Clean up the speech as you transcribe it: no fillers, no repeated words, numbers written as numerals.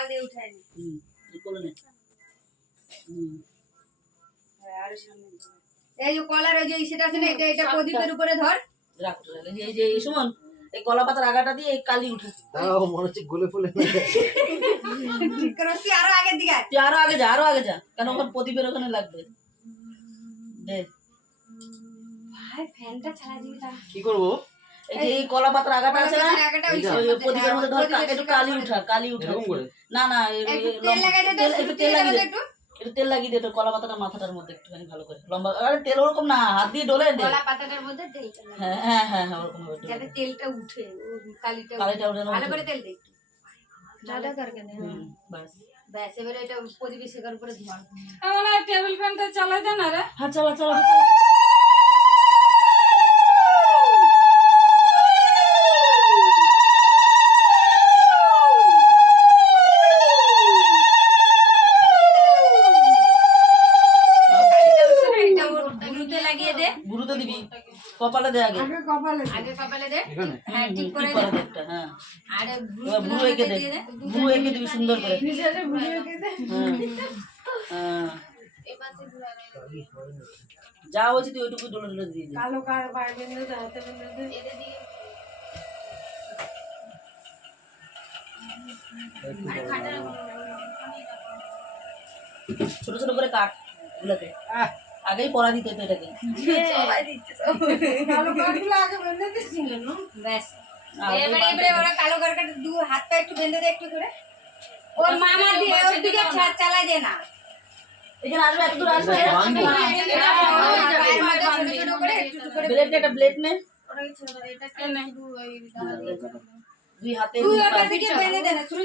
কপাল দিয়ে উঠায়নি। বলে নে। আর সামনে এই যে কলার ওই যে সেটা আছে না, এটা প্রদীপের উপরে ধর। রাখ এই যে সুমন, এই কলা পাতার আগাটা দিয়ে এই কালি উঠে। তাও মনে হচ্ছে গলে ফুলে ঠিক করে তুই আরো আগের দিকে আয়। তুই আরো আগে যা কেন ওখানে প্রদীপের ওখানে লাগবে। দে ভাই ফ্যানটা চালা দিবি তা। কি করব? এই যে এই কলা পাতার আগাটা আছে না, আগাটা ওই ওই প্রদীপের মধ্যে ধর একটু কালি উঠা। এরকম করে? না না একটু তেল লাগাই দে, একটু তেল লাগিয়ে দে, একটু তেল লাগিয়ে দে তো কলা পাতাটা মাথাটার মধ্যে একটুখানি ভালো করে লম্বা। আরে তেল ওরকম না, হাত দিয়ে ডলে দে। কলা পাতাটার মধ্যে তেলটা লাগা। হ্যাঁ ওরকম হবে যাতে তেলটা উঠে, ও কালিটা ওঠে না। ভালো করে তেল দে একটু। ज्यादा करके दे। বাস ব্যাস এবারে এটা প্রদীপের শেখার উপরে ধর। हमारा टेबल फैन तो चला दे ना रे। হ্যাঁ চলো গুরুতে লাগিয়ে দে। গুরুতে দিবি, কপালে দে আগে। আগে কপালে দে। এখানে হ্যাঁ ঠিক করে দে। কপালে দে একটা, হ্যাঁ। আর এবার ভুরু এঁকে দে, ভুরু এঁকে দিবি সুন্দর করে। হ্যাঁ যা হয়েছে তুই ওইটুকু ডলে দিয়ে দে। कालो कार बाय बिंदु दे हाथे बिंदु दे। ছোট ছোট করে কাট গুলোকে, আগেই পড়া দিতে তো এটাকে। कालो कार गुलो आगे बिंदु दे सिंगे नो। ব্যাস এবারে ওরা কালো কারকাটা দু হাত পা একটু বেঁধে দে একটু করে। ওর মামা দিয়ে ওর দিকে চালাই দে না। এখানে আসবে, এত দূর আসবে। পায়ের মধ্যে ছোট ছোট করে একটু একটু করে ব্লেড নে, একটা ব্লেড নে, এটা के नहीं। দুই হাতে তুই ওটার দিকে বেঁধে দে না, শুরু